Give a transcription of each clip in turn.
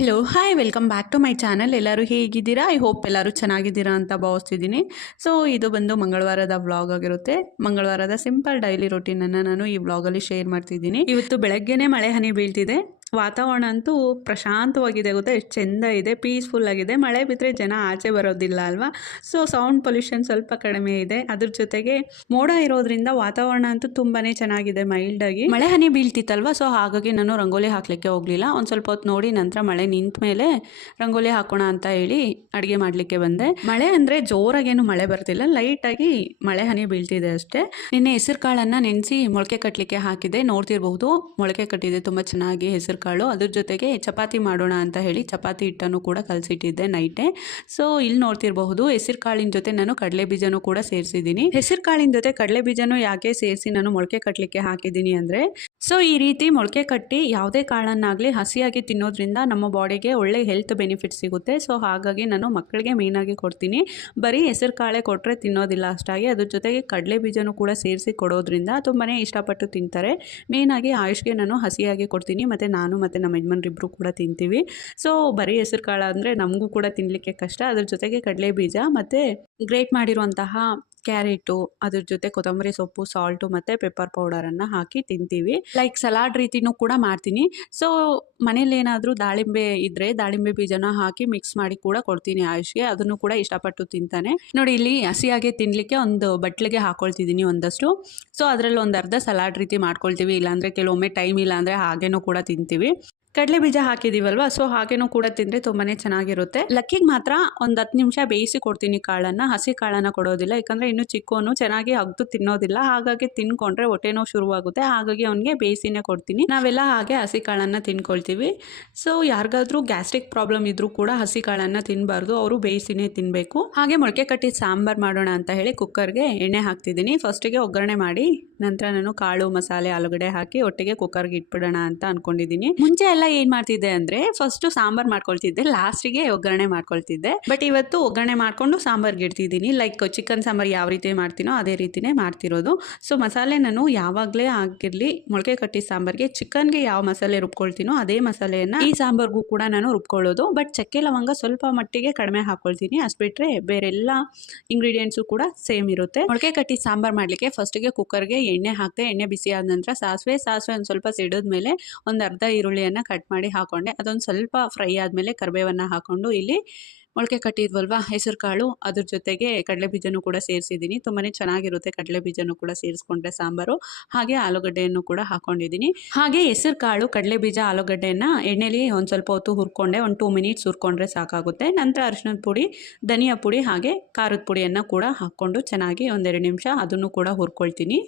Hello hi welcome back to my channel ಎಲ್ಲರೂ ಹೇಗಿದ್ದೀರಾ? I hope ಎಲ್ಲರೂ ಚೆನ್ನಾಗಿದ್ದೀರಾ ಅಂತ ಭಾವಿಸ್ತಿದ್ದೀನಿ. ಸೊ ಇದು ಬಂದು ಮಂಗಳವಾರದ ವ್ಲಾಗ್ ಆಗಿರುತ್ತೆ. ಮಂಗಳವಾರದ ಸಿಂಪಲ್ ಡೈಲಿ ರೊಟೀನನ್ನು ನಾನು ಈ ವ್ಲಾಗಲ್ಲಿ ಶೇರ್ ಮಾಡ್ತಿದ್ದೀನಿ. ಇವತ್ತು ಬೆಳಗ್ಗೆನೇ ಮಳೆ ಹನಿ ಬೀಳ್ತಿದೆ. ವಾತಾವರಣ ಅಂತೂ ಪ್ರಶಾಂತವಾಗಿದೆ ಗೊತ್ತಾ? ಎಷ್ಟು ಚೆಂದ ಇದೆ ಪೀಸ್ಫುಲ್ ಆಗಿದೆ. ಮಳೆ ಬಿದ್ದರೆ ಜನ ಆಚೆ ಬರೋದಿಲ್ಲ ಅಲ್ವಾ? ಸೊ ಸೌಂಡ್ ಪೊಲ್ಯೂಷನ್ ಸ್ವಲ್ಪ ಕಡಿಮೆ ಇದೆ. ಅದ್ರ ಜೊತೆಗೆ ಮೋಡ ಇರೋದ್ರಿಂದ ವಾತಾವರಣ ಅಂತೂ ತುಂಬಾನೇ ಚೆನ್ನಾಗಿದೆ ಮೈಲ್ಡ್ ಆಗಿ. ಮಳೆ ಹನಿ ಬೀಳ್ತಿತ್ತಲ್ವಾ? ಸೊ ಹಾಗಾಗಿ ನಾನು ರಂಗೋಲಿ ಹಾಕ್ಲಿಕ್ಕೆ ಹೋಗ್ಲಿಲ್ಲ. ಒಂದು ಸ್ವಲ್ಪ ಹೊತ್ತು ನೋಡಿ ನಂತರ ಮಳೆ ನಿಂತ ಮೇಲೆ ರಂಗೋಲಿ ಹಾಕೋಣ ಅಂತ ಹೇಳಿ ಅಡುಗೆ ಮಾಡಲಿಕ್ಕೆ ಬಂದೆ. ಮಳೆ ಅಂದರೆ ಜೋರಾಗೇನು ಮಳೆ ಬರ್ತಿಲ್ಲ. ಲೈಟಾಗಿ ಮಳೆ ಹನಿ ಬೀಳ್ತಿದೆ ಅಷ್ಟೇ. ನಿನ್ನೆ ಹೆಸರು ಕಾಳನ್ನು ನೆನೆಸಿ ಮೊಳಕೆ ಕಟ್ಟಲಿಕ್ಕೆ ಹಾಕಿದೆ ನೋಡ್ತಿರ್ಬಹುದು, ಮೊಳಕೆ ಕಟ್ಟಿದೆ. ತುಂಬ ಚೆನ್ನಾಗಿ ಹೆಸರು ಕಾಳು, ಅದ್ರ ಜೊತೆಗೆ ಚಪಾತಿ ಮಾಡೋಣ ಅಂತ ಹೇಳಿ ಚಪಾತಿ ಹಿಟ್ಟನ್ನು ಕೂಡ ಕಲಸಿಟ್ಟಿದ್ದೆ ನೈಟೇ. ಸೊ ಇಲ್ಲಿ ನೋಡ್ತಿರಬಹುದು, ಹೆಸರು ಕಾಳಿನ ಜೊತೆ ನಾನು ಕಡಲೆ ಬೀಜನೂ ಕೂಡ ಸೇರಿಸಿದ್ದೀನಿ. ಹೆಸರು ಕಾಳಿನ ಜೊತೆ ಕಡಲೆ ಬೀಜನೂ ಯಾಕೆ ಸೇರಿಸಿ ನಾನು ಮೊಳಕೆ ಕಟ್ಟಲಿಕ್ಕೆ ಹಾಕಿದ್ದೀನಿ ಅಂದರೆ ಸೊ ಈ ರೀತಿ ಮೊಳಕೆ ಕಟ್ಟಿ ಯಾವುದೇ ಕಾಳನ್ನಾಗಲಿ ಹಸಿಯಾಗಿ ತಿನ್ನೋದ್ರಿಂದ ನಮ್ಮ ಬಾಡಿಗೆ ಒಳ್ಳೆ ಹೆಲ್ತ್ ಬೆನಿಫಿಟ್ ಸಿಗುತ್ತೆ. ಸೊ ಹಾಗಾಗಿ ನಾನು ಮಕ್ಕಳಿಗೆ ಮೇಯ್ನಾಗಿ ಕೊಡ್ತೀನಿ. ಬರೀ ಹೆಸರು ಕಾಳೆ ಕೊಟ್ಟರೆ ತಿನ್ನೋದಿಲ್ಲ ಅಷ್ಟಾಗಿ, ಅದ್ರ ಜೊತೆಗೆ ಕಡಲೆ ಬೀಜನೂ ಕೂಡ ಸೇರಿಸಿ ಕೊಡೋದ್ರಿಂದ ತುಂಬಾ ಇಷ್ಟಪಟ್ಟು ತಿಂತಾರೆ. ಮೇಯ್ನಾಗಿ ಆಯುಷ್ಗೆ ನಾನು ಹಸಿಯಾಗಿ ಕೊಡ್ತೀನಿ, ಮತ್ತು ನಾನು ಮತ್ತು ನಮ್ಮ ಯಜಮಾನರಿಬ್ಬರು ಕೂಡ ತಿಂತೀವಿ. ಸೊ ಬರೀ ಹೆಸರು ಕಾಳು ಅಂದರೆ ನಮಗೂ ಕೂಡ ತಿನ್ನಲಿಕ್ಕೆ ಕಷ್ಟ. ಅದ್ರ ಜೊತೆಗೆ ಕಡಲೆ ಬೀಜ ಮತ್ತು ಗ್ರೇಟ್ ಮಾಡಿರುವಂತಹ ಕ್ಯಾರೆಟು, ಅದ್ರ ಜೊತೆ ಕೊತ್ತಂಬರಿ ಸೊಪ್ಪು, ಸಾಲ್ಟು ಮತ್ತು ಪೆಪ್ಪರ್ ಪೌಡರನ್ನು ಹಾಕಿ ತಿಂತೀವಿ. ಲೈಕ್ ಸಲಾಡ್ ರೀತಿನೂ ಕೂಡ ಮಾಡ್ತೀನಿ. ಸೊ ಮನೇಲಿ ಏನಾದರೂ ದಾಳಿಂಬೆ ಇದ್ದರೆ ದಾಳಿಂಬೆ ಬೀಜನ ಹಾಕಿ ಮಿಕ್ಸ್ ಮಾಡಿ ಕೂಡ ಕೊಡ್ತೀನಿ ಆಯುಷ್ಗೆ. ಅದನ್ನು ಕೂಡ ಇಷ್ಟಪಟ್ಟು ತಿಂತಾನೆ. ನೋಡಿ, ಇಲ್ಲಿ ಹಸಿಯಾಗೆ ತಿನ್ನಲಿಕ್ಕೆ ಒಂದು ಬಟ್ಲಿಗೆ ಹಾಕ್ಕೊಳ್ತಿದ್ದೀನಿ ಒಂದಷ್ಟು. ಸೊ ಅದರಲ್ಲಿ ಒಂದು ಅರ್ಧ ಸಲಾಡ್ ರೀತಿ ಮಾಡ್ಕೊಳ್ತೀವಿ. ಇಲ್ಲಾಂದರೆ ಕೆಲವೊಮ್ಮೆ ಟೈಮ್ ಇಲ್ಲ ಅಂದರೆ ಹಾಗೇನೂ ಕೂಡ ತಿಂತೀವಿ. ಕಡಲೆ ಬೀಜ ಹಾಕಿದ್ದೀವಲ್ವ ಸೊ ಹಾಗೇನೂ ಕೂಡ ತಿಂದರೆ ತುಂಬಾ ಚೆನ್ನಾಗಿರುತ್ತೆ. ಲಕ್ಕಿಗೆ ಮಾತ್ರ ಒಂದು ಹತ್ತು ನಿಮಿಷ ಬೇಯಿಸಿ ಕೊಡ್ತೀನಿ ಕಾಳನ್ನು. ಹಸಿ ಕಾಳನ್ನು ಕೊಡೋದಿಲ್ಲ. ಯಾಕಂದರೆ ಇನ್ನೂ ಚಿಕ್ಕವನು ಚೆನ್ನಾಗಿ ಅಗ್ದು ತಿನ್ನೋದಿಲ್ಲ. ಹಾಗಾಗಿ ತಿನ್ಕೊಂಡ್ರೆ ಹೊಟ್ಟೆ ನೋವು ಶುರುವಾಗುತ್ತೆ. ಹಾಗಾಗಿ ಅವನಿಗೆ ಬೇಯಿಸಿನೇ ಕೊಡ್ತೀನಿ. ನಾವೆಲ್ಲ ಹಾಗೆ ಹಸಿ ಕಾಳನ್ನು ತಿನ್ಕೊಳ್ತೀವಿ. ಸೊ ಯಾರಿಗಾದ್ರೂ ಗ್ಯಾಸ್ಟ್ರಿಕ್ ಪ್ರಾಬ್ಲಮ್ ಇದ್ರೂ ಕೂಡ ಹಸಿ ಕಾಳನ್ನು ತಿನ್ನಬಾರ್ದು ಅವರು ಬೇಯಿಸಿನೇ ತಿನ್ನಬೇಕು ಹಾಗೆ ಮೊಳಕೆ ಕಟ್ಟಿದ ಸಾಂಬಾರು ಮಾಡೋಣ ಅಂತ ಹೇಳಿ ಕುಕ್ಕರ್ಗೆ ಎಣ್ಣೆ ಹಾಕ್ತಿದ್ದೀನಿ. ಫಸ್ಟಿಗೆ ಒಗ್ಗರಣೆ ಮಾಡಿ, ನಂತರ ನಾನು ಕಾಳು, ಮಸಾಲೆ, ಆಲೂಗಡ್ಡೆ ಹಾಕಿ ಒಟ್ಟಿಗೆ ಕುಕ್ಕರ್ಗೆ ಇಟ್ಬಿಡೋಣ ಅಂತ ಅನ್ಕೊಂಡಿದ್ದೀನಿ. ಮುಂಚೆ ಎಲ್ಲ ಏನು ಮಾಡ್ತಿದ್ದೆ ಅಂದರೆ ಫಸ್ಟು ಸಾಂಬಾರು ಮಾಡ್ಕೊಳ್ತಿದ್ದೆ ಲಾಸ್ಟಿಗೆ ಒಗ್ಗರಣೆ ಮಾಡ್ಕೊಳ್ತಿದ್ದೆ. ಬಟ್ ಇವತ್ತು ಒಗ್ಗರಣೆ ಮಾಡಿಕೊಂಡು ಸಾಂಬಾರ್ಗೆ ಇಡ್ತಿದ್ದೀನಿ ಲೈಕ್ ಚಿಕನ್ ಸಾಂಬಾರು ಯಾವ ರೀತಿ ಮಾಡ್ತೀನೋ ಅದೇ ರೀತಿನೇ ಮಾಡ್ತಿರೋದು. ಸೊ ಮಸಾಲೆ ನಾನು ಯಾವಾಗಲೇ ಆಗಿರಲಿ ಮೊಳಕೆ ಕಟ್ಟಿ ಸಾಂಬಾರ್ಗೆ ಚಿಕನ್ಗೆ ಯಾವ ಮಸಾಲೆ ರುಬ್ಕೊಳ್ತೀನೋ ಅದೇ ಮಸಾಲೆಯನ್ನು ಈ ಸಾಂಬಾರ್ಗೂ ಕೂಡ ನಾನು ರುಬ್ಕೊಳ್ಳೋದು. ಬಟ್ ಚಕ್ಕೆ ಲವಂಗ ಸ್ವಲ್ಪ ಮಟ್ಟಿಗೆ ಕಡಿಮೆ ಹಾಕ್ಕೊಳ್ತೀನಿ ಅಷ್ಟು ಬಿಟ್ಟರೆ ಬೇರೆಲ್ಲ ಇಂಗ್ರೀಡಿಯೆಂಟ್ಸು ಕೂಡ ಸೇಮ್ ಇರುತ್ತೆ. ಮೊಳಕೆ ಕಟ್ಟಿ ಸಾಂಬಾರು ಮಾಡಲಿಕ್ಕೆ ಫಸ್ಟಿಗೆ ಕುಕ್ಕರ್ಗೆ ಎಣ್ಣೆ ಹಾಕಿದೆ, ಎಣ್ಣೆ ಬಿಸಿ ಆದ ನಂತರ ಸಾಸಿವೆ ಸಾಸಿವೆ ಒಂದು ಸ್ವಲ್ಪ ಸಿಡಿದ್ಮೇಲೆ ಒಂದು ಅರ್ಧ ಈರುಳ್ಳಿಯನ್ನು ಕಟ್ ಮಾಡಿ ಹಾಕೊಂಡೆ. ಅದೊಂದು ಸ್ವಲ್ಪ ಫ್ರೈ ಆದಮೇಲೆ ಕರಿಬೇವನ್ನು ಹಾಕ್ಕೊಂಡು ಇಲ್ಲಿ ಮೊಳಕೆ ಕಟ್ಟಿದ್ವಲ್ವ? ಹೆಸರು ಕಾಳು. ಅದ್ರ ಜೊತೆಗೆ ಕಡಲೆ ಬೀಜನೂ ಕೂಡ ಸೇರಿಸಿದ್ದೀನಿ. ತುಂಬಾ ಚೆನ್ನಾಗಿರುತ್ತೆ ಕಡಲೆ ಬೀಜನೂ ಕೂಡ ಸೇರಿಸ್ಕೊಂಡ್ರೆ ಸಾಂಬಾರು. ಹಾಗೆ ಆಲೂಗಡ್ಡೆಯನ್ನು ಕೂಡ ಹಾಕೊಂಡಿದ್ದೀನಿ. ಹಾಗೆ ಹೆಸರು ಕಾಳು, ಕಡಲೆ ಬೀಜ, ಆಲೂಗಡ್ಡೆಯನ್ನು ಎಣ್ಣೆಲಿ ಒಂದು ಸ್ವಲ್ಪ ಹೊತ್ತು ಹುರ್ಕೊಂಡೆ, ಒಂದು ಟೂ ಮಿನಿಟ್ಸ್ ಹುರ್ಕೊಂಡ್ರೆ ಸಾಕಾಗುತ್ತೆ. ನಂತರ ಅರಿಶಿಣದ ಪುಡಿ, ಧನಿಯಾ ಪುಡಿ ಹಾಗೆ ಖಾರದ ಪುಡಿಯನ್ನು ಕೂಡ ಹಾಕ್ಕೊಂಡು ಚೆನ್ನಾಗಿ ಒಂದೆರಡು ನಿಮಿಷ ಅದನ್ನು ಕೂಡ ಹುರ್ಕೊಳ್ತೀನಿ.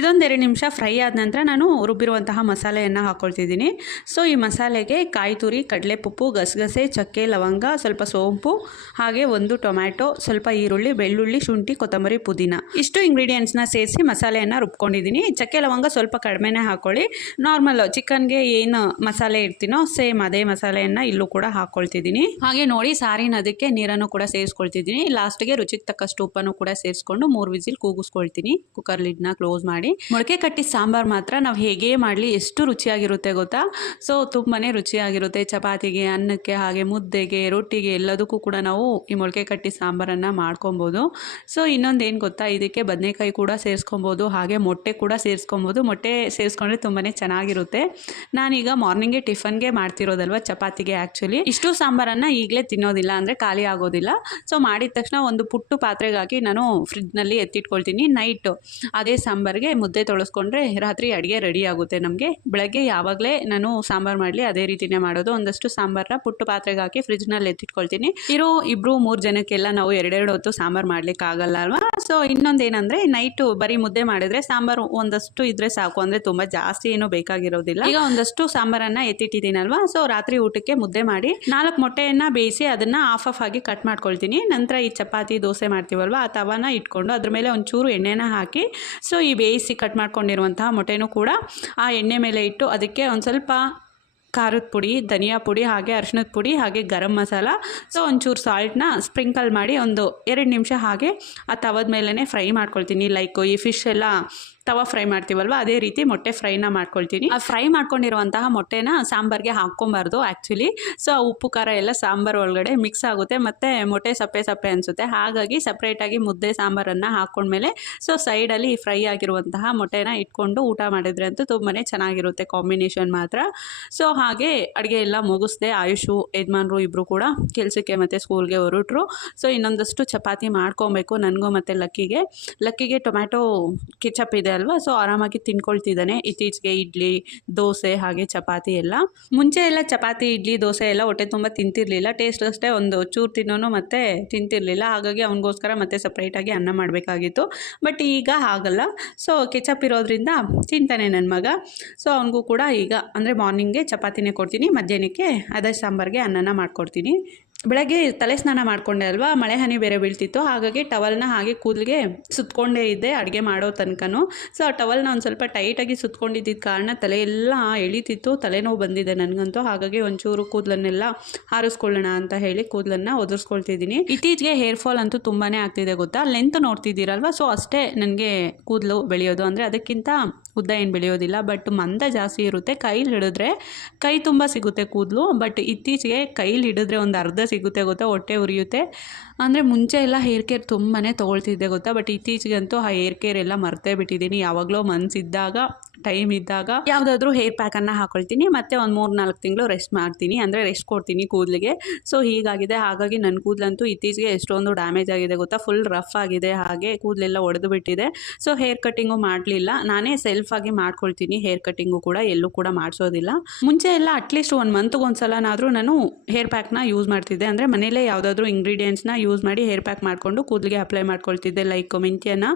ಇದೊಂದೆರಡು ನಿಮಿಷ ಫ್ರೈ ಆದ ನಂತರ ನಾನು ರುಬ್ಬಿರುವಂತಹ ಮಸಾಲೆಯನ್ನು ಹಾಕ್ಕೊಳ್ತಿದ್ದೀನಿ ಸೊ ಈ ಮಸಾಲೆಗೆ ಕಾಯಿ ತುರಿ, ಕಡಲೆಪಪ್ಪು, ಗಸಗಸೆ, ಚಕ್ಕೆ, ಲವಂಗ, ಸ್ವಲ್ಪ ಸೋಂಪು, ಹಾಗೆ ಒಂದು ಟೊಮ್ಯಾಟೊ, ಸ್ವಲ್ಪ ಈರುಳ್ಳಿ, ಬೆಳ್ಳುಳ್ಳಿ, ಶುಂಠಿ, ಕೊತ್ತಂಬರಿ, ಪುದೀನ ಇಷ್ಟು ಇಂಗ್ರೀಡಿಯೆಂಟ್ಸ್ನ ಸೇರಿಸಿ ಮಸಾಲೆಯನ್ನು ರುಬ್ಕೊಂಡಿದ್ದೀನಿ. ಚಕ್ಕೆ, ಲವಂಗ ಸ್ವಲ್ಪ ಕಡಿಮೆನೇ ಹಾಕ್ಕೊಳ್ಳಿ ನಾರ್ಮಲ್ ಚಿಕನ್ಗೆ ಏನು ಮಸಾಲೆ ಇರ್ತೀನೋ ಸೇಮ್ ಅದೇ ಮಸಾಲೆಯನ್ನು ಇಲ್ಲೂ ಕೂಡ ಹಾಕ್ಕೊಳ್ತಿದ್ದೀನಿ ಹಾಗೆ ನೋಡಿ ಸಾರಿನ ಅದಕ್ಕೆ ನೀರನ್ನು ಕೂಡ ಸೇರಿಸ್ಕೊಳ್ತಿದ್ದೀನಿ. ಲಾಸ್ಟ್ಗೆ ರುಚಿಗೆ ತಕ್ಕಷ್ಟು ಉಪ್ಪನ್ನು ಕೂಡ ಸೇರಿಸ್ಕೊಂಡು ಮೂರು ವಿಸಿಲ್ ಕೂಗಿಸ್ಕೊಳ್ತೀನಿ. ಕುಕ್ಕರ್ ಲಿಡ್ನ ಕ್ಲೋಸ್ ಮಾಡಿ. ಮೊಳಕೆ ಕಟ್ಟಿ ಸಾಂಬಾರು ಮಾತ್ರ ನಾವು ಹೇಗೇ ಮಾಡಲಿ, ಎಷ್ಟು ರುಚಿಯಾಗಿರುತ್ತೆ ಗೊತ್ತಾ? ಸೊ ತುಂಬಾ ರುಚಿಯಾಗಿರುತ್ತೆ. ಚಪಾತಿಗೆ, ಅನ್ನಕ್ಕೆ, ಹಾಗೆ ಮುದ್ದೆಗೆ, ರೊಟ್ಟಿಗೆ ಎಲ್ಲದಕ್ಕೂ ಕೂಡ ನಾವು ಈ ಮೊಳಕೆ ಕಟ್ಟಿ ಸಾಂಬಾರನ್ನು ಮಾಡ್ಕೊಬೋದು. ಸೊ ಇನ್ನೊಂದು ಏನು ಗೊತ್ತಾ? ಇದಕ್ಕೆ ಬದನೆಕಾಯಿ ಕೂಡ ಸೇರಿಸ್ಕೊಬೋದು, ಹಾಗೆ ಮೊಟ್ಟೆ ಕೂಡ ಸೇರಿಸ್ಕೊಬೋದು. ಮೊಟ್ಟೆ ಸೇರಿಸ್ಕೊಂಡ್ರೆ ತುಂಬಾ ಚೆನ್ನಾಗಿರುತ್ತೆ. ನಾನೀಗ ಮಾರ್ನಿಂಗ್ಗೆ ಟಿಫನ್ಗೆ ಮಾಡ್ತಿರೋದಲ್ವ ಚಪಾತಿಗೆ ಆ್ಯಕ್ಚುಲಿ ಇಷ್ಟು ಸಾಂಬಾರನ್ನು ಈಗಲೇ ತಿನ್ನೋದಿಲ್ಲ ಅಂದರೆ ಖಾಲಿ ಆಗೋದಿಲ್ಲ. ಸೊ ಮಾಡಿದ ತಕ್ಷಣ ಒಂದು ಪುಟ್ಟು ಪಾತ್ರೆಗಾಗಿ ನಾನು ಫ್ರಿಡ್ಜ್ನಲ್ಲಿ ಎತ್ತಿಟ್ಕೊಳ್ತೀನಿ. ನೈಟು ಅದೇ ಸಾಂಬಾರಿಗೆ ಮುದ್ದೆ ತೊಳಸ್ಕೊಂಡ್ರೆ ರಾತ್ರಿ ಅಡುಗೆ ರೆಡಿ ಆಗುತ್ತೆ ನಮಗೆ. ಬೆಳಗ್ಗೆ ಯಾವಾಗಲೇ ನಾನು ಸಾಂಬಾರು ಮಾಡಲಿ, ಅದೇ ರೀತಿನೇ ಮಾಡೋದು. ಒಂದಷ್ಟು ಸಾಂಬಾರನ್ನ ಪುಟ್ಟು ಪಾತ್ರೆಗೆ ಹಾಕಿ ಫ್ರಿಜ್ನಲ್ಲಿ ಎತ್ತಿಟ್ಕೊಳ್ತೀನಿ. ಇರೋ ಇಬ್ಬರು ಮೂರು ಜನಕ್ಕೆಲ್ಲ ನಾವು ಎರಡೆರಡು ಹೊತ್ತು ಸಾಂಬಾರು ಮಾಡ್ಲಿಕ್ಕೆ ಆಗಲ್ಲ ಅಲ್ವಾ? ಸೊ ಇನ್ನೊಂದೇನಂದ್ರೆ ನೈಟು ಬರೀ ಮುದ್ದೆ ಮಾಡಿದ್ರೆ ಸಾಂಬಾರು ಒಂದಷ್ಟು ಇದ್ರೆ ಸಾಕು. ಅಂದರೆ ತುಂಬ ಜಾಸ್ತಿ ಏನು ಬೇಕಾಗಿರೋದಿಲ್ಲ. ಈಗ ಒಂದಷ್ಟು ಸಾಂಬಾರನ್ನ ಎತ್ತಿಟ್ಟಿದ್ದೀನಲ್ವಾ ಸೊ ರಾತ್ರಿ ಊಟಕ್ಕೆ ಮುದ್ದೆ ಮಾಡಿ ನಾಲ್ಕು ಮೊಟ್ಟೆಯನ್ನು ಬೇಯಿಸಿ ಅದನ್ನ ಆಫ್ ಆಫ್ ಆಗಿ ಕಟ್ ಮಾಡ್ಕೊಳ್ತೀನಿ. ನಂತರ ಈ ಚಪಾತಿ, ದೋಸೆ ಮಾಡ್ತೀವಲ್ವಾ? ಆ ತವಾನ ಇಟ್ಕೊಂಡು ಅದ್ರ ಮೇಲೆ ಒಂಚೂರು ಎಣ್ಣೆನ ಹಾಕಿ ಸೊ ಈ ಬೇಯಿಸಿ ಕಟ್ ಮಾಡ್ಕೊಂಡಿರುವಂತಹ ಮೊಟ್ಟೆನೂ ಕೂಡ ಆ ಎಣ್ಣೆ ಮೇಲೆ ಇಟ್ಟು ಅದಕ್ಕೆ ಒಂದು ಸ್ವಲ್ಪ ಖಾರದ ಪುಡಿ, ಧನಿಯಾ ಪುಡಿ, ಹಾಗೆ ಅರಿಶಿಣದ ಪುಡಿ, ಹಾಗೆ ಗರಂ ಮಸಾಲ. ಸೊ ಒಂಚೂರು ಸಾಲ್ಟ್ನ ಸ್ಪ್ರಿಂಕಲ್ ಮಾಡಿ ಒಂದು ಎರಡು ನಿಮಿಷ ಹಾಗೆ ಆ ತವದ ಮೇಲೇ ಫ್ರೈ ಮಾಡ್ಕೊಳ್ತೀನಿ. ಲೈಕ್ ಈ ಫಿಶ್ ಎಲ್ಲ ತವ ಫ್ರೈ ಮಾಡ್ತೀವಲ್ವ? ಅದೇ ರೀತಿ ಮೊಟ್ಟೆ ಫ್ರೈನ ಮಾಡ್ಕೊಳ್ತೀನಿ. ಆ ಫ್ರೈ ಮಾಡ್ಕೊಂಡಿರುವಂತಹ ಮೊಟ್ಟೆನ ಸಾಂಬಾರ್ಗೆ ಹಾಕ್ಕೊಬಾರ್ದು ಆ್ಯಕ್ಚುಲಿ ಸೊ ಆ ಉಪ್ಪು, ಖಾರ ಎಲ್ಲ ಸಾಂಬಾರ್ ಒಳಗಡೆ ಮಿಕ್ಸ್ ಆಗುತ್ತೆ. ಮತ್ತು ಮೊಟ್ಟೆ ಸಪ್ಪೆ ಸಪ್ಪೆ ಅನಿಸುತ್ತೆ. ಹಾಗಾಗಿ ಸಪ್ರೇಟಾಗಿ ಮುದ್ದೆ ಸಾಂಬಾರನ್ನು ಹಾಕ್ಕೊಂಡ್ಮೇಲೆ ಸೊ ಸೈಡಲ್ಲಿ ಫ್ರೈ ಆಗಿರುವಂತಹ ಮೊಟ್ಟೆನ ಇಟ್ಕೊಂಡು ಊಟ ಮಾಡಿದ್ರೆ ಅಂತೂ ತುಂಬಾ ಚೆನ್ನಾಗಿರುತ್ತೆ ಕಾಂಬಿನೇಷನ್ ಮಾತ್ರ. ಸೊ ಹಾಗೆ ಅಡುಗೆ ಎಲ್ಲ ಮುಗಿಸ್ದೆ ಆಯುಷು, ಯಜಮಾನ್ರು ಇಬ್ಬರು ಕೂಡ ಕೆಲಸಕ್ಕೆ ಮತ್ತು ಸ್ಕೂಲ್ಗೆ ಹೊರಟ್ರು. ಸೊ ಇನ್ನೊಂದಷ್ಟು ಚಪಾತಿ ಮಾಡ್ಕೊಬೇಕು ನನಗೂ ಮತ್ತು ಲಕ್ಕಿಗೆ. ಲಕ್ಕಿಗೆ ಟೊಮ್ಯಾಟೊ ಕೆಚಪ್ ಇದೆ. ಅಲ್ವಾ? ಸೊ ಆರಾಮಾಗಿ ತಿನ್ಕೊಳ್ತಿದ್ದಾನೆ ಇತ್ತೀಚೆಗೆ ಇಡ್ಲಿ, ದೋಸೆ ಹಾಗೆ ಚಪಾತಿ ಎಲ್ಲ. ಮುಂಚೆ ಎಲ್ಲ ಚಪಾತಿ, ಇಡ್ಲಿ, ದೋಸೆ ಎಲ್ಲ ಹೊಟ್ಟೆ ತುಂಬ ತಿಂತಿರ್ಲಿಲ್ಲ. ಟೇಸ್ಟ್ ಅಷ್ಟೇ ಒಂದು ಚೂರು ತಿನ್ನೋನು ಮತ್ತೆ ತಿಂತಿರ್ಲಿಲ್ಲ. ಹಾಗಾಗಿ ಅವನಿಗೋಸ್ಕರ ಮತ್ತೆ ಸಪ್ರೇಟಾಗಿ ಅನ್ನ ಮಾಡಬೇಕಾಗಿತ್ತು. ಬಟ್ ಈಗ ಹಾಗಲ್ಲ. ಸೊ ಕೆಚಪ್ ಇರೋದ್ರಿಂದ ತಿಂತಾನೆ ನನ್ನ ಮಗ. ಸೊ ಅವನಿಗೂ ಕೂಡ ಈಗ, ಅಂದರೆ ಮಾರ್ನಿಂಗ್ಗೆ ಚಪಾತಿನೇ ಕೊಡ್ತೀನಿ, ಮಧ್ಯಾಹ್ನಕ್ಕೆ ಅದೇ ಸಾಂಬಾರಿಗೆ ಅನ್ನನ ಮಾಡ್ಕೊಡ್ತೀನಿ. ಬೆಳಗ್ಗೆ ತಲೆ ಸ್ನಾನ ಮಾಡಿಕೊಂಡೆ ಅಲ್ವಾ? ಮಳೆ ಹನಿ ಬೇರೆ ಬೀಳ್ತಿತ್ತು. ಹಾಗಾಗಿ ಟವಲ್ನ ಹಾಗೆ ಕೂದಲಿಗೆ ಸುತ್ತಕೊಂಡೇ ಇದ್ದೆ ಅಡುಗೆ ಮಾಡೋ ತನಕನೂ. ಸೊ ಆ ಟವಲ್ನ ಒಂದು ಸ್ವಲ್ಪ ಟೈಟಾಗಿ ಸುತ್ಕೊಂಡಿದ್ದಿದ್ದ ಕಾರಣ ತಲೆ ಎಳಿತಿತ್ತು ಎಳೀತಿತ್ತು. ತಲೆನೋವು ಬಂದಿದೆ ನನಗಂತೂ. ಹಾಗಾಗಿ ಒಂಚೂರು ಕೂದಲನ್ನೆಲ್ಲ ಹಾರಿಸ್ಕೊಳ್ಳೋಣ ಅಂತ ಹೇಳಿ ಕೂದಲನ್ನು ಒದರ್ಸ್ಕೊಳ್ತಿದ್ದೀನಿ. ಇತ್ತೀಚೆಗೆ ಹೇರ್ ಫಾಲ್ ಅಂತೂ ತುಂಬಾ ಆಗ್ತಿದೆ ಗೊತ್ತಾ? ಲೆಂತ್ ನೋಡ್ತಿದ್ದೀರಲ್ವ? ಸೊ ಅಷ್ಟೇ ನನಗೆ ಕೂದಲು ಬೆಳೆಯೋದು. ಅಂದರೆ ಅದಕ್ಕಿಂತ ಉದ್ದ ಏನು ಬೆಳೆಯೋದಿಲ್ಲ ಬಟ್ ಮಂದ ಜಾಸ್ತಿ ಇರುತ್ತೆ. ಕೈಲಿ ಹಿಡಿದ್ರೆ ಕೈ ತುಂಬ ಸಿಗುತ್ತೆ ಕೂದಲು ಬಟ್ ಇತ್ತೀಚೆಗೆ ಕೈಲಿ ಹಿಡಿದ್ರೆ ಒಂದು ಅರ್ಧ ಸಿಗುತ್ತೆ ಗೊತ್ತಾ, ಹೊಟ್ಟೆ ಉರಿಯುತ್ತೆ. ಅಂದರೆ ಮುಂಚೆ ಎಲ್ಲ ಹೇರ್ ಕೇರ್ ತುಂಬಾ ತೊಗೊಳ್ತಿದ್ದೆ ಗೊತ್ತಾ ಬಟ್ ಇತ್ತೀಚೆಗಂತೂ ಆ ಹೇರ್ ಕೇರ್ ಎಲ್ಲ ಮರ್ತೇ ಬಿಟ್ಟಿದ್ದೀನಿ. ಯಾವಾಗಲೋ ಮನಸ್ಸಿದ್ದಾಗ ಟೈಮ್ ಇದ್ದಾಗ ಯಾವುದಾದ್ರೂ ಹೇರ್ ಪ್ಯಾಕನ್ನು ಹಾಕೊಳ್ತೀನಿ, ಮತ್ತೆ ಒಂದು ಮೂರು ನಾಲ್ಕು ತಿಂಗಳು ರೆಸ್ಟ್ ಮಾಡ್ತೀನಿ, ಅಂದರೆ ರೆಸ್ಟ್ ಕೊಡ್ತೀನಿ ಕೂದಲಿಗೆ. ಸೊ ಹೀಗಾಗಿದೆ. ಹಾಗಾಗಿ ನನ್ನ ಕೂದಲಂತೂ ಇತ್ತೀಚೆಗೆ ಎಷ್ಟೊಂದು ಡ್ಯಾಮೇಜ್ ಆಗಿದೆ ಗೊತ್ತಾ? ಫುಲ್ ರಫ್ ಆಗಿದೆ. ಹಾಗೆ ಕೂದಲೆಲ್ಲ ಒಡೆದು ಬಿಟ್ಟಿದೆ. ಸೊ ಹೇರ್ ಕಟ್ಟಿಂಗು ಮಾಡಲಿಲ್ಲ. ನಾನೇ ಆಗಿ ಮಾಡ್ಕೊಳ್ತೀನಿ. ಹೇರ್ ಕಟ್ಟಿಂಗು ಕೂಡ ಎಲ್ಲೂ ಕೂಡ ಮಾಡಿಸೋದಿಲ್ಲ. ಮುಂಚೆ ಎಲ್ಲ ಅಟ್ಲೀಸ್ಟ್ ಒಂದು ಮಂತ್ಗೆ ಒಂದು ಸಲನಾದರೂ ನಾನು ಹೇರ್ ಪ್ಯಾಕ್ನ ಯೂಸ್ ಮಾಡ್ತಿದ್ದೆ. ಅಂದರೆ ಮನೇಲೇ ಯಾವುದಾದ್ರೂ ಇಂಗ್ರೀಡಿಯೆಂಟ್ಸ್ನ ಯೂಸ್ ಮಾಡಿ ಹೇರ್ ಪ್ಯಾಕ್ ಮಾಡಿಕೊಂಡು ಕೂದಲಿಗೆ ಅಪ್ಲೈ ಮಾಡ್ಕೊಳ್ತಿದ್ದೆ ಲೈಕ್ ಮೆಂತ್ಯನ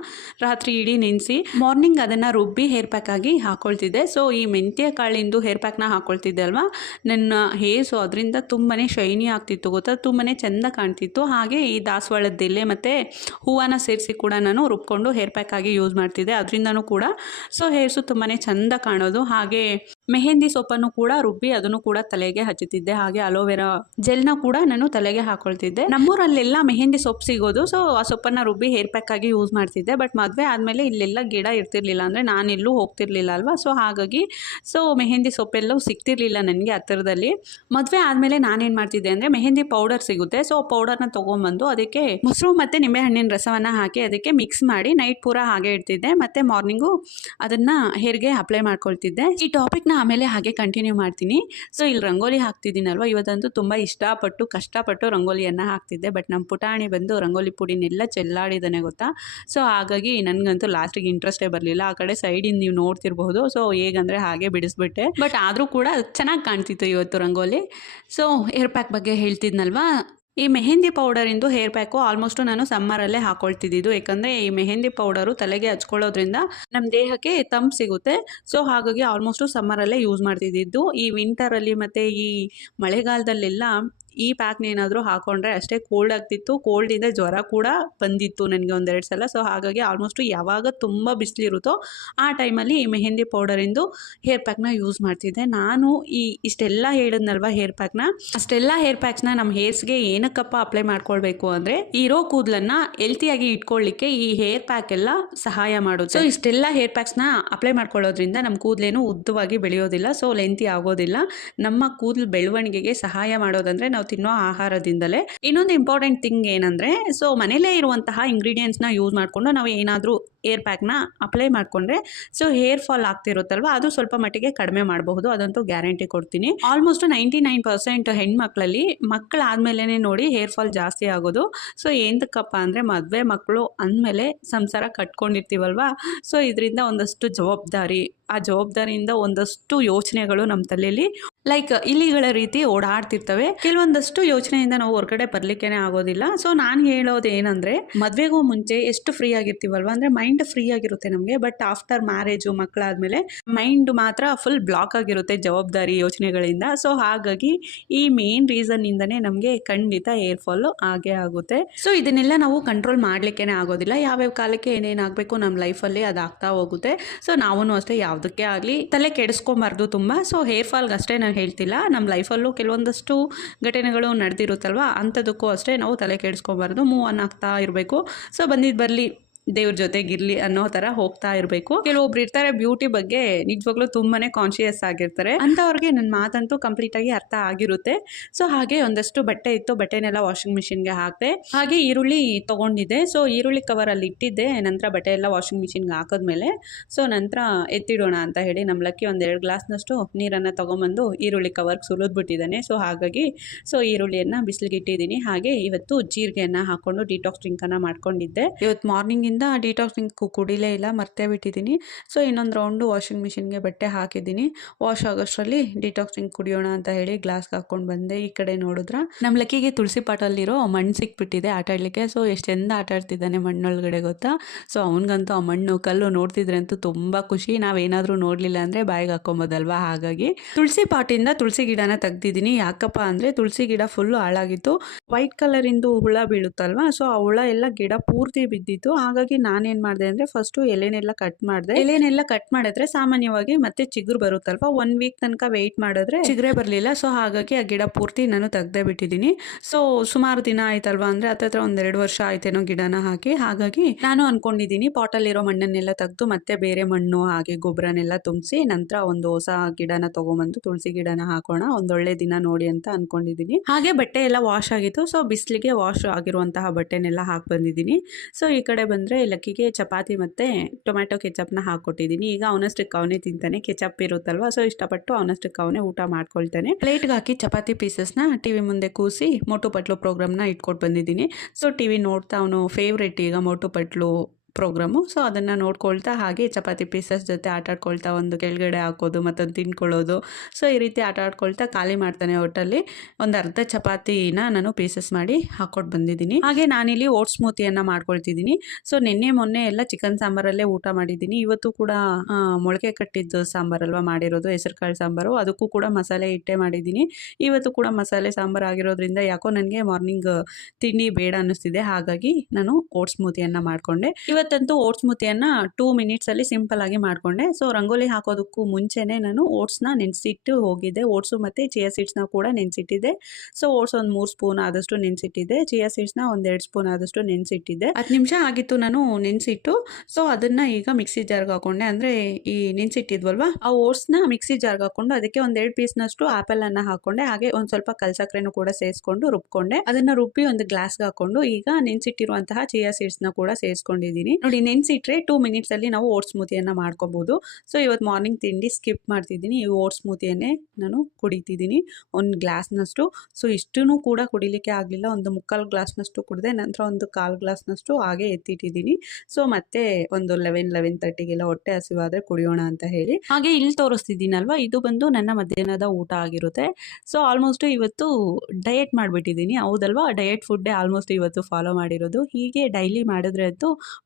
ರಾತ್ರಿ ಇಡೀ ನೆನೆಸಿ. ಮಾರ್ನಿಂಗ್ ಅದನ್ನು ರುಬ್ಬಿ ಹೇರ್ ಪ್ಯಾಕ್ ಆಗಿ ಹಾಕ್ಕೊಳ್ತಿದ್ದೆ ಸೊ ಈ ಮೆಂತ್ಯ ಕಾಳಿಂದು ಹೇರ್ ಪ್ಯಾಕ್ನ ಹಾಕ್ಕೊಳ್ತಿದ್ದೆ ಅಲ್ವಾ? ನನ್ನ ಹೇರ್ಸು ಅದರಿಂದ ತುಂಬಾ ಶೈನಿ ಆಗ್ತಿತ್ತು ಗೊತ್ತಾ? ತುಂಬಾ ಚೆಂದ ಕಾಣ್ತಿತ್ತು. ಹಾಗೆ ಈ ದಾಸವಾಳದ ಎಲೆ ಮತ್ತು ಹೂವನ್ನ ಸೇರಿಸಿ ಕೂಡ ನಾನು ರುಬ್ಕೊಂಡು ಹೇರ್ ಪ್ಯಾಕ್ ಆಗಿ ಯೂಸ್ ಮಾಡ್ತಿದ್ದೆ. ಅದರಿಂದನೂ ಕೂಡ. ಸೊ ಹೇರ್ಸು ತುಂಬಾ ಚೆಂದ ಕಾಣೋದು. ಹಾಗೆ ಮೆಹಂದಿ ಸೊಪ್ಪನ್ನು ಕೂಡ ರುಬ್ಬಿ ಅದನ್ನು ಕೂಡ ತಲೆಗೆ ಹಚ್ಚುತ್ತಿದ್ದೆ. ಹಾಗೆ ಅಲೋವೆರಾ ಜೆಲ್ನ ಕೂಡ ನಾನು ತಲೆಗೆ ಹಾಕೊಳ್ತಿದ್ದೆ. ನಮ್ಮೂರಲ್ಲೆಲ್ಲ ಮೆಹೆಂದಿ ಸೊಪ್ಪು ಸಿಗೋದು ಸೊ ಆ ಸೊಪ್ಪನ್ನು ರುಬ್ಬಿ ಹೇರ್ ಪ್ಯಾಕ್ ಆಗಿ ಯೂಸ್ ಮಾಡ್ತಿದ್ದೆ. ಬಟ್ ಮದುವೆ ಆದಮೇಲೆ ಇಲ್ಲೆಲ್ಲ ಗಿಡ ಇರ್ತಿರ್ಲಿಲ್ಲ ಅಂದರೆ ನಾನೆಲ್ಲೂ ಹೋಗ್ತಿರ್ಲಿಲ್ಲ ಅಲ್ವಾ? ಸೊ ಹಾಗಾಗಿ ಸೊ ಮೆಹೆಂದಿ ಸೊಪ್ಪೆಲ್ಲವೂ ಸಿಗ್ತಿರ್ಲಿಲ್ಲ ನನಗೆ ಹತ್ತಿರದಲ್ಲಿ. ಮದುವೆ ಆದಮೇಲೆ ನಾನೇನು ಮಾಡ್ತಿದ್ದೆ ಅಂದರೆ ಮೆಹೆಂದಿ ಪೌಡರ್ ಸಿಗುತ್ತೆ. ಸೊ ಪೌಡರ್ನ ತೊಗೊಂಬಂದು ಅದಕ್ಕೆ ಮೊಸರು ಮತ್ತು ನಿಂಬೆಹಣ್ಣಿನ ರಸವನ್ನು ಹಾಕಿ ಅದಕ್ಕೆ ಮಿಕ್ಸ್ ಮಾಡಿ ನೈಟ್ ಪೂರ ಹಾಗೆ ಇಡ್ತಿದ್ದೆ. ಮತ್ತು ಮಾರ್ನಿಂಗು ಅದನ್ನು ಹೇರ್ಗೆ ಅಪ್ಲೈ ಮಾಡ್ಕೊಳ್ತಿದ್ದೆ. ಈ ಟಾಪಿಕ್ನ ಆಮೇಲೆ ಹಾಗೆ ಕಂಟಿನ್ಯೂ ಮಾಡ್ತೀನಿ. ಸೊ ಇಲ್ಲಿ ರಂಗೋಲಿ ಹಾಕ್ತಿದ್ದೀನಲ್ವ? ಇವತ್ತಂತೂ ತುಂಬ ಇಷ್ಟಪಟ್ಟು, ಕಷ್ಟಪಟ್ಟು ರಂಗೋಲಿಯನ್ನು ಹಾಕ್ತಿದ್ದೆ. ಬಟ್ ನಮ್ಮ ಪುಟಾಣಿ ಬಂದು ರಂಗೋಲಿ ಪುಡಿನೆಲ್ಲ ಚೆಲ್ಲಾಡಿದ್ದಾನೆ ಗೊತ್ತಾ? ಸೊ ಹಾಗಾಗಿ ನನಗಂತೂ ಲಾಸ್ಟಿಗೆ ಇಂಟ್ರೆಸ್ಟೇ ಬರಲಿಲ್ಲ. ಆ ಕಡೆ ಸೈಡಿಂದ ನೀವು ನೋಡ್ತಿರ್ಬಹುದು. ಸೊ ಹೇಗಂದರೆ ಹಾಗೆ ಬಿಡಿಸ್ಬಿಟ್ಟೆ. ಬಟ್ ಆದರೂ ಕೂಡ ಚೆನ್ನಾಗಿ ಕಾಣ್ತಿತ್ತು ಇವತ್ತು ರಂಗೋಲಿ. ಸೊ ಏರ್ ಪ್ಯಾಕ್ ಬಗ್ಗೆ ಹೇಳ್ತಿದ್ನಲ್ವಾ? ಈ ಮೆಹೆಂದಿ ಪೌಡರಿಂದು ಹೇರ್ ಪ್ಯಾಕು ಆಲ್ಮೋಸ್ಟು ನಾನು ಸಮ್ಮರಲ್ಲೇ ಹಾಕೊಳ್ತಿದ್ದಿದ್ದು. ಯಾಕಂದರೆ ಈ ಮೆಹೆಂದಿ ಪೌಡರು ತಲೆಗೆ ಹಚ್ಕೊಳ್ಳೋದ್ರಿಂದ ನಮ್ಮ ದೇಹಕ್ಕೆ ತಂಪು ಸಿಗುತ್ತೆ. ಸೊ ಹಾಗಾಗಿ ಆಲ್ಮೋಸ್ಟು ಸಮ್ಮರಲ್ಲೇ ಯೂಸ್ ಮಾಡ್ತಿದ್ದಿದ್ದು. ಈ ವಿಂಟರಲ್ಲಿ ಮತ್ತು ಈ ಮಳೆಗಾಲದಲ್ಲೆಲ್ಲ ಈ ಪ್ಯಾಕ್ನ ಏನಾದರೂ ಹಾಕೊಂಡ್ರೆ ಅಷ್ಟೇ ಕೋಲ್ಡ್ ಆಗ್ತಿತ್ತು ಕೋಲ್ಡಿಂದ ಜ್ವರ ಕೂಡ ಬಂದಿತ್ತು ನನಗೆ ಒಂದೆರಡು ಸಲ. ಸೊ ಹಾಗಾಗಿ ಆಲ್ಮೋಸ್ಟು ಯಾವಾಗ ತುಂಬ ಬಿಸಿಲಿರುತ್ತೋ ಆ ಟೈಮಲ್ಲಿ ಈ ಮೆಹಂದಿ ಪೌಡರಿಂದು ಹೇರ್ ಪ್ಯಾಕ್ನ ಯೂಸ್ ಮಾಡ್ತಿದ್ದೆ. ನಾನು ಈ ಇಷ್ಟೆಲ್ಲ ಹೇಳಿದ್ನಲ್ವ ಹೇರ್ ಪ್ಯಾಕ್ನ ಅಷ್ಟೆಲ್ಲ ಹೇರ್ ಪ್ಯಾಕ್ಸ್ನ ನಮ್ಮ ಹೇರ್ಸ್ಗೆ ಏನಕ್ಕಪ್ಪ ಅಪ್ಲೈ ಮಾಡ್ಕೊಳ್ಬೇಕು ಅಂದರೆ ಇರೋ ಕೂದಲನ್ನು ಹೆಲ್ತಿಯಾಗಿ ಇಟ್ಕೊಳ್ಳಿಕ್ಕೆ ಈ ಹೇರ್ ಪ್ಯಾಕ್ ಎಲ್ಲ ಸಹಾಯ ಮಾಡೋದು ಸೊ ಇಷ್ಟೆಲ್ಲ ಹೇರ್ ಪ್ಯಾಕ್ಸ್ನ ಅಪ್ಲೈ ಮಾಡ್ಕೊಳ್ಳೋದ್ರಿಂದ ನಮ್ಮ ಕೂದಲೇನು ಉದ್ದವಾಗಿ ಬೆಳೆಯೋದಿಲ್ಲ ಸೊ ಲೆಂತಿ ಆಗೋದಿಲ್ಲ. ನಮ್ಮ ಕೂದಲು ಬೆಳವಣಿಗೆಗೆ ಸಹಾಯ ಮಾಡೋದಂದ್ರೆ ನಾವು ತಿನ್ನೋ ಆಹಾರದಿಂದಲೇ. ಇನ್ನೊಂದು ಇಂಪಾರ್ಟೆಂಟ್ ಥಿಂಗ್ ಏನಂದ್ರೆ ಸೊ ಮನೇಲೇ ಇರುವಂತಹ ಇಂಗ್ರೀಡಿಯೆಂಟ್ಸ್ನ ಯೂಸ್ ಮಾಡಿಕೊಂಡು ನಾವು ಏನಾದರೂ ಏರ್ ಪ್ಯಾಕ್ನ ಅಪ್ಲೈ ಮಾಡಿಕೊಂಡ್ರೆ ಸೊ ಹೇರ್ ಫಾಲ್ ಆಗ್ತಿರುತ್ತಲ್ವ, ಅದು ಸ್ವಲ್ಪ ಮಟ್ಟಿಗೆ ಕಡಿಮೆ ಮಾಡಬಹುದು, ಅದಂತೂ ಗ್ಯಾರಂಟಿ ಕೊಡ್ತೀನಿ. ಆಲ್ಮೋಸ್ಟ್ ನೈಂಟಿ ನೈನ್ ಪರ್ಸೆಂಟ್ ಹೆಣ್ಮಕ್ಳಲ್ಲಿ ಮಕ್ಕಳಾದ್ಮೇಲೆ ನೋಡಿ ಹೇರ್ ಫಾಲ್ ಜಾಸ್ತಿ ಆಗೋದು. ಸೊ ಏನಕ್ಕಪ್ಪ ಅಂದರೆ ಮದುವೆ ಮಕ್ಕಳು ಅಂದಮೇಲೆ ಸಂಸಾರ ಕಟ್ಕೊಂಡಿರ್ತೀವಲ್ವ, ಸೊ ಇದರಿಂದ ಒಂದಷ್ಟು ಜವಾಬ್ದಾರಿ, ಆ ಜವಾಬ್ದಾರಿಯಿಂದ ಒಂದಷ್ಟು ಯೋಚನೆಗಳು ನಮ್ಮ ತಲೆಯಲ್ಲಿ ಲೈಕ್ ಇಲಿಗಳ ರೀತಿ ಓಡಾಡ್ತಿರ್ತವೆ. ಕೆಲವೊಂದಷ್ಟು ಯೋಚನೆಯಿಂದ ನಾವು ಹೊರಗಡೆ ಬರ್ಲಿಕ್ಕೇನೆ ಆಗೋದಿಲ್ಲ. ಸೊ ನಾನು ಹೇಳೋದು ಏನಂದ್ರೆ ಮದುವೆಗೂ ಮುಂಚೆ ಎಷ್ಟು ಫ್ರೀ ಆಗಿರ್ತೀವಲ್ವ, ಅಂದ್ರೆ ಮೈಂಡ್ ಮೈಂಡ್ ಫ್ರೀ ಆಗಿರುತ್ತೆ ನಮಗೆ ಬಟ್ ಆಫ್ಟರ್ ಮ್ಯಾರೇಜು ಮಕ್ಕಳಾದಮೇಲೆ ಮೈಂಡ್ ಮಾತ್ರ ಫುಲ್ ಬ್ಲಾಕ್ ಆಗಿರುತ್ತೆ ಜವಾಬ್ದಾರಿ ಯೋಚನೆಗಳಿಂದ. ಸೊ ಹಾಗಾಗಿ ಈ ಮೇನ್ ರೀಸನ್ನಿಂದನೇ ನಮಗೆ ಖಂಡಿತ ಏರ್ ಫಾಲು ಆಗೇ ಆಗುತ್ತೆ. ಸೊ ಇದನ್ನೆಲ್ಲ ನಾವು ಕಂಟ್ರೋಲ್ ಮಾಡಲಿಕ್ಕೇನೆ ಆಗೋದಿಲ್ಲ. ಯಾವ್ಯಾವ ಕಾಲಕ್ಕೆ ಏನೇನಾಗಬೇಕು ನಮ್ಮ ಲೈಫಲ್ಲಿ ಅದು ಆಗ್ತಾ ಹೋಗುತ್ತೆ. ಸೊ ನಾವು ಅಷ್ಟೇ ಯಾವುದಕ್ಕೆ ಆಗಲಿ, ತಲೆ ಕೆಡಿಸ್ಕೊಂಬಾರ್ದು ತುಂಬ. ಸೊ ಹೇರ್ ಫಾಲ್ಗೆ ಅಷ್ಟೇ ನಾನು ಹೇಳ್ತಿಲ್ಲ. ನಮ್ಮ ಲೈಫಲ್ಲೂ ಕೆಲವೊಂದಷ್ಟು ಘಟನೆಗಳು ನಡೆದಿರುತ್ತಲ್ವ, ಅಂಥದಕ್ಕೂ ಅಷ್ಟೇ ನಾವು ತಲೆ ಕೆಡಿಸ್ಕೊಬಾರ್ದು ಮೂವ್ ಆನ್ ಆಗ್ತಾ ಇರಬೇಕು. ಸೊ ಬಂದಿದ್ದು ಬರಲಿ. ದೇವ್ರ ಜೊತೆಗಿರ್ಲಿ ಅನ್ನೋ ತರ ಹೋಗ್ತಾ ಇರಬೇಕು. ಕೆಲವೊಬ್ರು ಇರ್ತಾರೆ ಬ್ಯೂಟಿ ಬಗ್ಗೆ ನಿಜವಾಗ್ಲೂ ತುಂಬಾನೇ ಕಾನ್ಶಿಯಸ್ ಆಗಿರ್ತಾರೆ. ಅಂಥವ್ರಿಗೆ ನನ್ನ ಮಾತಂತೂ ಕಂಪ್ಲೀಟ್ ಆಗಿ ಅರ್ಥ ಆಗಿರುತ್ತೆ. ಸೊ ಹಾಗೆ ಒಂದಷ್ಟು ಬಟ್ಟೆ ಇತ್ತು, ಬಟ್ಟೆನೆಲ್ಲ ವಾಷಿಂಗ್ ಮಿಷಿನ್ಗೆ ಹಾಕಿದೆ. ಹಾಗೆ ಈರುಳ್ಳಿ ತಗೊಂಡಿದ್ದೆ. ಸೊ ಈರುಳ್ಳಿ ಅಲ್ಲಿ ಇಟ್ಟಿದ್ದೆ. ನಂತರ ಬಟ್ಟೆ ಎಲ್ಲ ವಾಷಿಂಗ್ ಮಿಷಿನ್ಗೆ ಹಾಕಿದ್ಮೇಲೆ, ಸೊ ನಂತರ ಎತ್ತಿಡೋಣ ಅಂತ ಹೇಳಿ ನಮ್ಮ ಲಕ್ಕಿ ಒಂದೆರಡು ಗ್ಲಾಸ್ನಷ್ಟು ನೀರನ್ನು ತಗೊಂಬಂದು ಈರುಳ್ಳಿ ಕವರ್ಗೆ ಸುಲಿದ್ಬಿಟ್ಟಿದ್ದಾನೆ ಸೊ ಹಾಗಾಗಿ, ಸೊ ಈರುಳ್ಳಿಯನ್ನು ಬಿಸಿಲಿಗೆ ಇಟ್ಟಿದ್ದೀನಿ. ಹಾಗೆ ಇವತ್ತು ಜೀರಿಗೆಯನ್ನು ಹಾಕೊಂಡು ಡಿಟಾಕ್ಸ್ ಡ್ರಿಂಕನ್ನು ಮಾಡ್ಕೊಂಡಿದ್ದೆ. ಇವತ್ತು ಮಾರ್ನಿಂಗಿಂದ ಡಿಟಾಕ್ಸ್ ಡಿಟಾಕ್ಸಿಂಗ್ ಕುಡಿಲೇ ಇಲ್ಲ, ಮರ್ತೇ ಬಿಟ್ಟಿದ್ದೀನಿ. ಸೊ, ಇನ್ನೊಂದು ರೌಂಡು ವಾಷಿಂಗ್ ಮಿಷಿನ್ಗೆ ಬಟ್ಟೆ ಹಾಕಿದ್ದೀನಿ. ವಾಶ್ ಆಗೋಷ್ಟರಲ್ಲಿ ಡಿಟಾಕ್ಸಿಂಗ್ ಕುಡಿಯೋಣ ಅಂತ ಹೇಳಿ ಗ್ಲಾಸ್ಗೆ ಹಾಕ್ಕೊಂಡು ಬಂದೆ. ಈ ಕಡೆ ನೋಡಿದ್ರ? ನಮ್ಮ ಲಕ್ಕಿಗೆ ತುಳಸಿ ಪಾಟಲ್ಲಿರೋ ಮಣ್ಣು ಸಿಕ್ಬಿಟ್ಟಿದೆ ಆಟ ಆಡಲಿಕ್ಕೆ. ಸೊ, ಎಷ್ಟು ಚೆಂದ ಆಟ ಆಡ್ತಿದ್ದಾನೆ ಮಣ್ಣೊಳಗಡೆ ಗೊತ್ತಾ? ಸೊ, ಅವನಿಗಂತೂ ಆ ಮಣ್ಣು ಕಲ್ಲು ನೋಡ್ತಿದ್ರೆ ಅಂತೂ ತುಂಬ ಖುಷಿ. ನಾವೇನಾದರೂ ನೋಡಲಿಲ್ಲ ಅಂದರೆ ಬಾಯಿಗೆ ಹಾಕೊಬೋದಲ್ವಾ ಹಾಗಾಗಿ ತುಳಸಿ ಪಾಟಿಂದ ತುಳಸಿ ಗಿಡನ ತೆಗ್ದಿದ್ದೀನಿ. ಯಾಕಪ್ಪ ಅಂದರೆ ತುಳಸಿ ಗಿಡ ಫುಲ್ಲು ಹಾಳಾಗಿತ್ತು. ವೈಟ್ ಕಲರಿಂದು ಹುಳ ಬೀಳುತ್ತಲ್ವಾ? ಸೊ, ಆ ಹುಳ ಎಲ್ಲ ಗಿಡ ಪೂರ್ತಿ ಬಿದ್ದಿತ್ತು. ಹಾಗಾಗಿ ನಾನೇನು ಮಾಡಿದೆ ಅಂದರೆ ಫಸ್ಟು ಎಲೆನೆಲ್ಲ ಕಟ್ ಮಾಡಿದೆ. ಎಲೆನೆಲ್ಲ ಕಟ್ ಮಾಡಿದ್ರೆ ಸಾಮಾನ್ಯವಾಗಿ ಮತ್ತೆ ಚಿಗುರು ಬರುತ್ತಲ್ವಾ? ಒನ್ ವೀಕ್ ತನಕ ವೆಯ್ಟ್ ಮಾಡಿದ್ರೆ ಚಿಗುರೇ ಬರಲಿಲ್ಲ. ಸೊ ಹಾಗಾಗಿ ಆ ಗಿಡ ಪೂರ್ತಿ ನಾನು ತೆಗ್ದೇ ಬಿಟ್ಟಿದ್ದೀನಿ. ಸೊ ಸುಮಾರು ದಿನ ಆಯ್ತಲ್ವಾ ಅಂದರೆ ಹತ್ತತ್ರ ಒಂದೆರಡು ವರ್ಷ ಆಯ್ತೇನೋ ಗಿಡನ ಹಾಕಿ. ಹಾಗಾಗಿ ನಾನು ಅನ್ಕೊಂಡಿದ್ದೀನಿ ಪಾಟಲ್ಲಿರೋ ಮಣ್ಣನ್ನೆಲ್ಲ ತೆಗೆದು ಮತ್ತೆ ಬೇರೆ ಮಣ್ಣು ಹಾಗೆ ಗೊಬ್ಬರನೆಲ್ಲ ತುಂಬಿಸಿ ನಂತರ ಒಂದು ಹೊಸ ಗಿಡನ ತೊಗೊಂಬಂದು ತುಳಸಿ ಗಿಡನ ಹಾಕೋಣ. ಒಂದೊಳ್ಳೆ ದಿನ ನೋಡಿ ಅಂತ ಅನ್ಕೊಂಡಿದ್ದೀನಿ. ಹಾಗೆ ಬಟ್ಟೆ ಎಲ್ಲ ವಾಶ್ ಆಗಿತ್ತು. ಸೊ ಬಿಸಿಲಿಗೆ ವಾಶ್ ಆಗಿರುವಂತಹ ಬಟ್ಟೆನೆಲ್ಲ ಹಾಕಿ ಬಂದಿದ್ದೀನಿ. ಸೊ ಈ ಕಡೆ ಬಂದರೆ ಲಕ್ಕಿಗೆ ಚಪಾತಿ ಮತ್ತು ಟೊಮ್ಯಾಟೊ ಕೆಚಪ್ನ ಹಾಕ್ಕೊಟ್ಟಿದ್ದೀನಿ ಈಗ ಅವನಷ್ಟಕ್ಕೆ ಅವನೇ ತಿಂತಾನೆ. ಕೆಚಪ್ ಇರುತ್ತಲ್ವ? ಸೊ, ಇಷ್ಟಪಟ್ಟು ಅವನಷ್ಟಕ್ಕೆ ಅವನೇ ಊಟ ಮಾಡ್ಕೊಳ್ತಾನೆ. ಪ್ಲೇಟ್ಗೆ ಹಾಕಿ ಚಪಾತಿ ಪೀಸಸ್ನ ಟಿ ವಿ ಮುಂದೆ ಕೂಸಿ ಮೋಟು ಪಟ್ಲು ಪ್ರೋಗ್ರಾಮ್ನ ಇಟ್ಕೊಟ್ಟು ಬಂದಿದ್ದೀನಿ. ಸೊ ಟಿ ವಿ ನೋಡ್ತಾ ಅವನು ಫೇವ್ರೆಟ್ ಈಗ ಮೋಟು ಪಟ್ಲು ಪ್ರೋಗ್ರಾಮು. ಸೊ ಅದನ್ನು ನೋಡ್ಕೊಳ್ತಾ ಹಾಗೆ ಚಪಾತಿ ಪೀಸಸ್ ಜೊತೆ ಆಟಾಡ್ಕೊಳ್ತಾ ಒಂದು ಕೆಳಗಡೆ ಹಾಕೋದು ಮತ್ತೊಂದು ತಿನ್ಕೊಳ್ಳೋದು. ಸೊ ಈ ರೀತಿ ಆಟ ಆಡ್ಕೊಳ್ತಾ ಖಾಲಿ ಮಾಡ್ತಾನೆ ಒಟ್ಟಲ್ಲಿ. ಒಂದು ಅರ್ಧ ಚಪಾತಿನ ನಾನು ಪೀಸಸ್ ಮಾಡಿ ಹಾಕ್ಕೊಟ್ಟು ಬಂದಿದ್ದೀನಿ. ಹಾಗೆ ನಾನಿಲ್ಲಿ ಓಟ್ ಸ್ಮೂತಿಯನ್ನು ಮಾಡ್ಕೊಳ್ತಿದ್ದೀನಿ. ಸೊ ನಿನ್ನೆ ಮೊನ್ನೆ ಎಲ್ಲ ಚಿಕನ್ ಸಾಂಬಾರಲ್ಲೇ ಊಟ ಮಾಡಿದ್ದೀನಿ. ಇವತ್ತು ಕೂಡ ಮೊಳಕೆ ಕಟ್ಟಿದ್ದು ಸಾಂಬಾರಲ್ವ ಮಾಡಿರೋದು ಹೆಸರು ಕಾಳು ಸಾಂಬಾರು. ಅದಕ್ಕೂ ಕೂಡ ಮಸಾಲೆ ಇಟ್ಟೆ ಮಾಡಿದ್ದೀನಿ. ಇವತ್ತು ಕೂಡ ಮಸಾಲೆ ಸಾಂಬಾರು ಆಗಿರೋದ್ರಿಂದ ಯಾಕೋ ನನಗೆ ಮಾರ್ನಿಂಗ್ ತಿಂಡಿ ಬೇಡ ಅನ್ನಿಸ್ತಿದೆ. ಹಾಗಾಗಿ ನಾನು ಓಟ್ಸ್ ಸ್ಮೂತಿಯನ್ನು ಮಾಡಿಕೊಂಡೆ. ಇವತ್ತಂತೂ ಓಟ್ಸ್ ಮುತಿಯನ್ನು ಟೂ ಮಿನಿಟ್ಸಲ್ಲಿ ಸಿಂಪಲ್ ಆಗಿ ಮಾಡಿಕೊಂಡೆ. ಸೊ ರಂಗೋಲಿ ಹಾಕೋದಕ್ಕೂ ಮುಂಚೆನೇ ನಾನು ಓಟ್ಸ್ನ ನೆನೆಸಿಟ್ಟು ಹೋಗಿದ್ದೆ. ಓಟ್ಸು ಮತ್ತು ಚಿಯಾ ಸೀಡ್ಸ್ನ ಕೂಡ ನೆನೆಸಿಟ್ಟಿದ್ದೆ. ಸೊ ಓಟ್ಸ್ ಒಂದು ಮೂರು ಸ್ಪೂನ್ ಆದಷ್ಟು ನೆನೆಸಿಟ್ಟಿದ್ದೆ. ಚಿಯಾ ಸೀಡ್ಸ್ನ ಒಂದೆರಡು ಸ್ಪೂನ್ ಆದಷ್ಟು ನೆನೆಸಿಟ್ಟಿದ್ದೆ. ಹತ್ತು ನಿಮಿಷ ಆಗಿತ್ತು ನಾನು ನೆನೆಸಿಟ್ಟು. ಸೊ ಅದನ್ನು ಈಗ ಮಿಕ್ಸಿ ಜಾರ್ಗೆ ಹಾಕೊಂಡೆ. ಅಂದರೆ ಈ ನೆನೆಸಿಟ್ಟಿದ್ವಲ್ವ? ಆ ಓಟ್ಸ್ನ ಮಿಕ್ಸಿ ಜಾರ್ಗೆ ಹಾಕೊಂಡು ಅದಕ್ಕೆ ಒಂದೆರಡು ಪೀಸ್ನಷ್ಟು ಆ್ಯಪಲನ್ನು ಹಾಕೊಂಡೆ. ಹಾಗೆ ಒಂದು ಸ್ವಲ್ಪ ಕಲ್ಸಕ್ರೆನೂ ಕೂಡ ಸೇರಿಸ್ಕೊಂಡು ರುಬ್ಕೊಂಡೆ. ಅದನ್ನು ರುಬ್ಬಿ ಒಂದು ಗ್ಲಾಸ್ಗೆ ಹಾಕೊಂಡು ಈಗ ನೆನೆಸಿಟ್ಟಿರುವಂತಹ ಚಿಯಾ ಸೀಡ್ಸ್ನ ಕೂಡ ಸೇರಿಸ್ಕೊಂಡಿದ್ದೀನಿ ನೋಡಿ, ನೆನೆಸಿಟ್ರೆ ಟೂ ಮಿನಿಟ್ಸಲ್ಲಿ ನಾವು ಓಟ್ಸ್ ಸ್ಮೂತಿಯನ್ನು ಮಾಡ್ಕೋಬಹುದು ಸೊ ಇವತ್ತು ಮಾರ್ನಿಂಗ್ ತಿಂಡಿ ಸ್ಕಿಪ್ ಮಾಡ್ತಿದ್ದೀನಿ. ಈ ಓಟ್ಸ್ ಸ್ಮೂತಿಯನ್ನೇ ನಾನು ಕುಡಿತಿದ್ದೀನಿ. ಒಂದು ಗ್ಲಾಸ್ನಷ್ಟು. ಸೊ ಇಷ್ಟೂ ಕೂಡ ಕುಡಿಲಿಕ್ಕೆ ಆಗಲಿಲ್ಲ. ಒಂದು ಮುಕ್ಕಾಲು ಗ್ಲಾಸ್ನಷ್ಟು ಕುಡಿದೆ, ನಂತರ ಒಂದು ಕಾಲು ಗ್ಲಾಸ್ನಷ್ಟು ಹಾಗೆ ಎತ್ತಿಟ್ಟಿದ್ದೀನಿ. ಸೊ ಮತ್ತೆ ಒಂದು ಲೆವೆನ್ ಲೆವೆನ್ ತರ್ಟಿಗೆಲ್ಲ ಹೊಟ್ಟೆ ಹಸಿವಾದರೆ ಕುಡಿಯೋಣ ಅಂತ ಹೇಳಿ. ಹಾಗೆ ಇಲ್ಲಿ ತೋರಿಸ್ತಿದ್ದೀನಲ್ವಾ? ಇದು ಬಂದು ನನ್ನ ಮಧ್ಯಾಹ್ನದ ಊಟ ಆಗಿರುತ್ತೆ. ಸೊ ಆಲ್ಮೋಸ್ಟ್ ಇವತ್ತು ಡಯಟ್ ಮಾಡಿಬಿಟ್ಟಿದ್ದೀನಿ. ಹೌದಲ್ವಾ? ಡಯಟ್ ಫುಡ್ಡೇ ಆಲ್ಮೋಸ್ಟ್ ಇವತ್ತು ಫಾಲೋ ಮಾಡಿರೋದು. ಹೀಗೆ ಡೈಲಿ ಮಾಡಿದ್ರೆ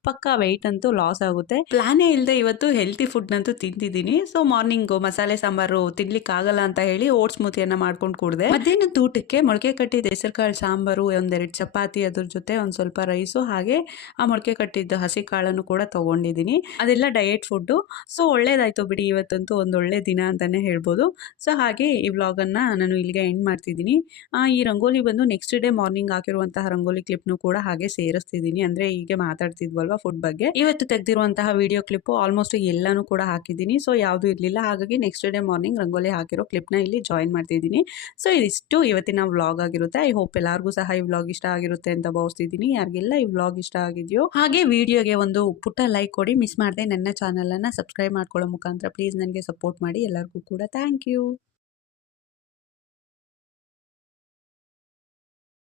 ಪಕ್ಕ ವೆಯ್ಟ್ ಅಂತೂ ಲಾಸ್ ಆಗುತ್ತೆ. ಪ್ಲಾನೇ ಇಲ್ಲದೆ ಇವತ್ತು ಹೆಲ್ತಿ ಫುಡ್ ನಂತೂ ತಿಂತಿದ್ದೀನಿ ಸೊ ಮಾರ್ನಿಂಗ್ ಮಸಾಲೆ ಸಾಂಬಾರು ತಿನ್ಲಿಕ್ಕೆ ಆಗಲ್ಲ ಅಂತ ಹೇಳಿ ಓಟ್ಸ್ ಮೂತಿಯನ್ನ ಮಾಡ್ಕೊಂಡು ಕುಡಿದೆ. ಮಧ್ಯಾಹ್ನ ಊಟಕ್ಕೆ ಮೊಳಕೆ ಕಟ್ಟಿದ ಹೆಸರುಕಾಳು ಸಾಂಬಾರು, ಒಂದೆರಡು ಚಪಾತಿ, ಅದ್ರ ಜೊತೆ ಒಂದ್ ಸ್ವಲ್ಪ ರೈಸು ಹಾಗೆ ಆ ಮೊಳಕೆ ಕಟ್ಟಿದ್ದ ಹಸಿ ಕಾಳನ್ನು ಕೂಡ ತಗೊಂಡಿದ್ದೀನಿ. ಅದೆಲ್ಲ ಡಯಟ್ ಫುಡ್ಡು ಸೊ ಒಳ್ಳೇದಾಯ್ತು ಬಿಡಿ ಇವತ್ತಂತೂ ಒಂದು ಒಳ್ಳೆ ದಿನ ಅಂತಾನೆ ಹೇಳ್ಬೋದು. ಸೊ ಹಾಗೆ ಈ ವ್ಲಾಗನ್ನು ನಾನು ಇಲ್ಲಿಗೆ ಎಂಡ್ ಮಾಡ್ತಿದ್ದೀನಿ. ಈ ರಂಗೋಲಿ ಬಂದು ನೆಕ್ಸ್ಟ್ ಡೇ ಮಾರ್ನಿಂಗ್ ಹಾಕಿರುವಂತಹ ರಂಗೋಲಿ ಕ್ಲಿಪ್ನು ಕೂಡ ಹಾಗೆ ಸೇರಿಸ್ತಿದ್ದೀನಿ. ಅಂದ್ರೆ ಹೀಗೆ ಮಾತಾಡ್ತಿದ್ವಲ್ವ ಫುಡ್ ಬಗ್ಗೆ. ಇವತ್ತು ತೆಗೆದಿರುವಂತಹ ವಿಡಿಯೋ ಕ್ಲಿಪ್ ಆಲ್ಮೋಸ್ಟ್ ಎಲ್ಲಾನು ಕೂಡ ಹಾಕಿದ್ದೀನಿ. ಸೊ ಯಾವುದು ಇರಲಿಲ್ಲ, ಹಾಗಾಗಿ ನೆಕ್ಸ್ಟ್ ಡೇ ಮಾರ್ನಿಂಗ್ ರಂಗೋಲಿ ಹಾಕಿರೋ ಕ್ಲಿಪ್ನ ಇಲ್ಲಿ ಜಾಯಿನ್ ಮಾಡ್ತಿದ್ದೀನಿ ಸೊ ಇದಿಷ್ಟು ಇವತ್ತಿನ ವ್ಲಾಗ್ ಆಗಿರುತ್ತೆ. ಐ ಹೋಪ್ ಎಲ್ಲರಿಗೂ ಸಹ ಈ ವ್ಲಾಗ್ ಇಷ್ಟ ಆಗಿರುತ್ತೆ ಅಂತ ಭಾವಿಸ್ತಿದ್ದೀನಿ. ಯಾರಿಗೆಲ್ಲ ಈ ವ್ಲಾಗ್ ಇಷ್ಟ ಆಗಿದೆಯೋ, ಹಾಗೆ ವಿಡಿಯೋಗೆ ಒಂದು ಪುಟ್ಟ ಲೈಕ್ ಕೊಡಿ. ಮಿಸ್ ಮಾಡದೆ ನನ್ನ ಚಾನಲನ್ನು ಸಬ್ಸ್ಕ್ರೈಬ್ ಮಾಡ್ಕೊಳ್ಳೋ ಮುಖಾಂತರ ಪ್ಲೀಸ್ ನನಗೆ ಸಪೋರ್ಟ್ ಮಾಡಿ. ಎಲ್ಲರಿಗೂ ಕೂಡ ಥ್ಯಾಂಕ್ ಯು